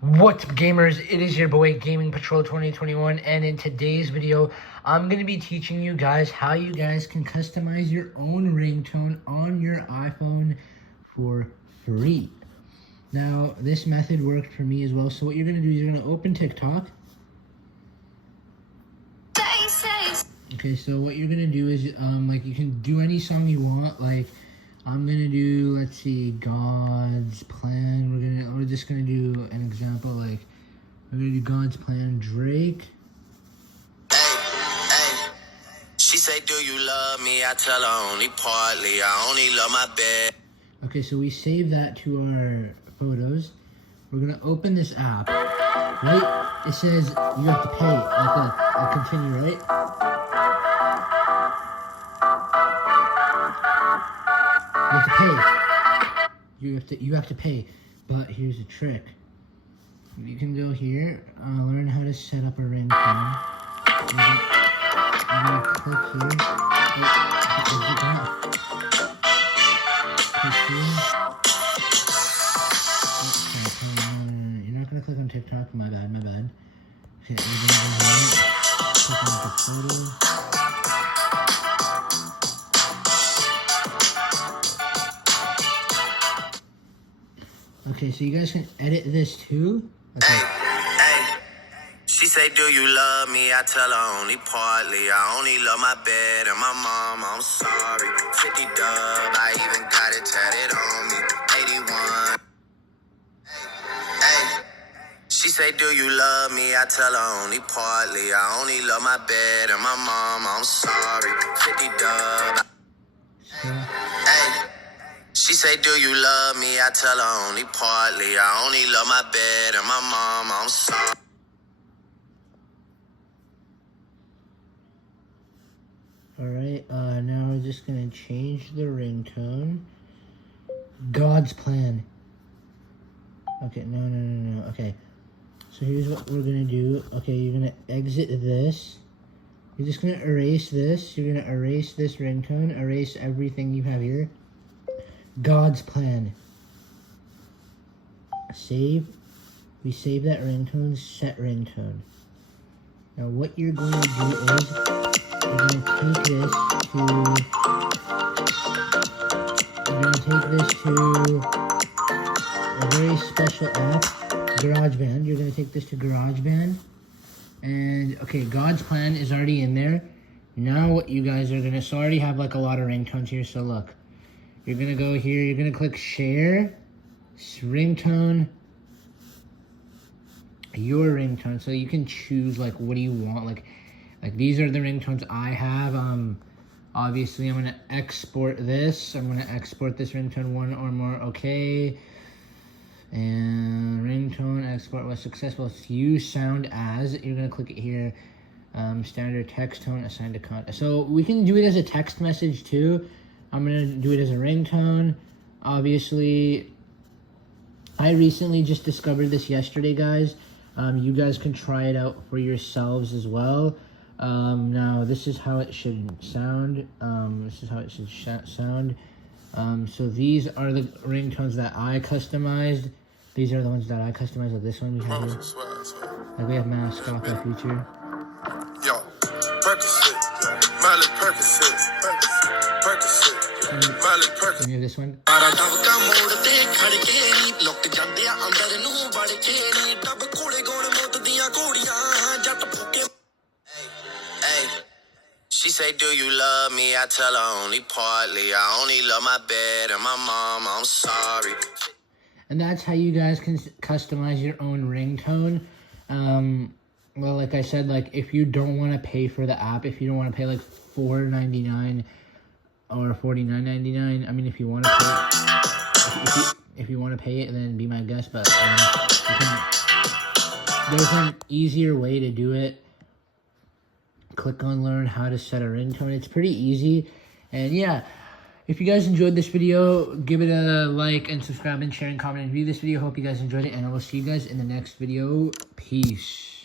What's up, gamers? It is your boy Gaming Patrol 2021, and in today's video I'm going to be teaching you guys how you guys can customize your own ringtone on your iPhone for free. Now this method worked for me as well, so what you're going to do is you're going to open TikTok. Okay, so what you're going to do is like you can do any song you want. Like I'm gonna do, let's see, God's Plan. We're just gonna do an example, like we're gonna do God's Plan, Drake. Hey, she say, do you love me? I tell her only partly. I only love my bed. Okay, so we save that to our photos. We're gonna open this app. Right? It says you have to pay, like a continue, right? You have to pay. You have to pay. But here's a trick. You can go here, learn how to set up a ringtone. You're gonna click here. You're not gonna click on TikTok. My bad. Okay, click on the photo. Okay, so you guys can edit this too. Okay. Hey, she say, do you love me? I tell her only partly. I only love my bed and my mom. I'm sorry. 50 dub, I even got it tatted on me. 81. Hey, she say, do you love me? I tell her only partly. I only love my bed and my mom. I'm sorry. 50 dub. Hey. She say, do you love me? I tell her only partly. I only love my bed and my mom. I'm sorry. Alright, now we're just gonna change the ringtone. God's Plan. Okay, no. Okay, so here's what we're gonna do. Okay, you're gonna exit this. You're just gonna erase this. You're gonna erase this ringtone. Erase everything you have here. God's Plan. Save. We save that ringtone. Set ringtone. Now what you're going to do is you're going to take this to a very special app, GarageBand. You're going to take this to GarageBand. And okay, God's Plan is already in there. Now what you guys are going to, so I already have like a lot of ringtones here, so look. You're going to go here, you're going to click share, ringtone, your ringtone. So you can choose like what do you want. Like these are the ringtones I have. Obviously I'm going to export this. I'm going to export this ringtone one or more. Okay. And ringtone export was successful. It's use sound as. You're going to click it here. Standard text tone assigned to content. So we can do it as a text message too. I'm going to do it as a ringtone. Obviously, I recently just discovered this yesterday, guys. You guys can try it out for yourselves as well. Now, this is how it should sound. So these are the ringtones that I customized. These are the ones that I customized, like this one we have here. Like we have Mascot by Future. Yo, Percocet, Miley Percocet. And we have this one. Hey, she say, do you love me? I tell her only partly. I only love my bed and my mom. I'm sorry. And that's how you guys can customize your own ringtone. Well, like I said, like if you don't want to pay for the app, if you don't want to pay like $4.99 or $49.99. I mean, if you want to pay, if you want to pay it, then be my guest. But there's an easier way to do it. Click on learn how to set a ringtone. It's pretty easy. And yeah, if you guys enjoyed this video, give it a like and subscribe and share and comment and review this video. Hope you guys enjoyed it, and I will see you guys in the next video. Peace.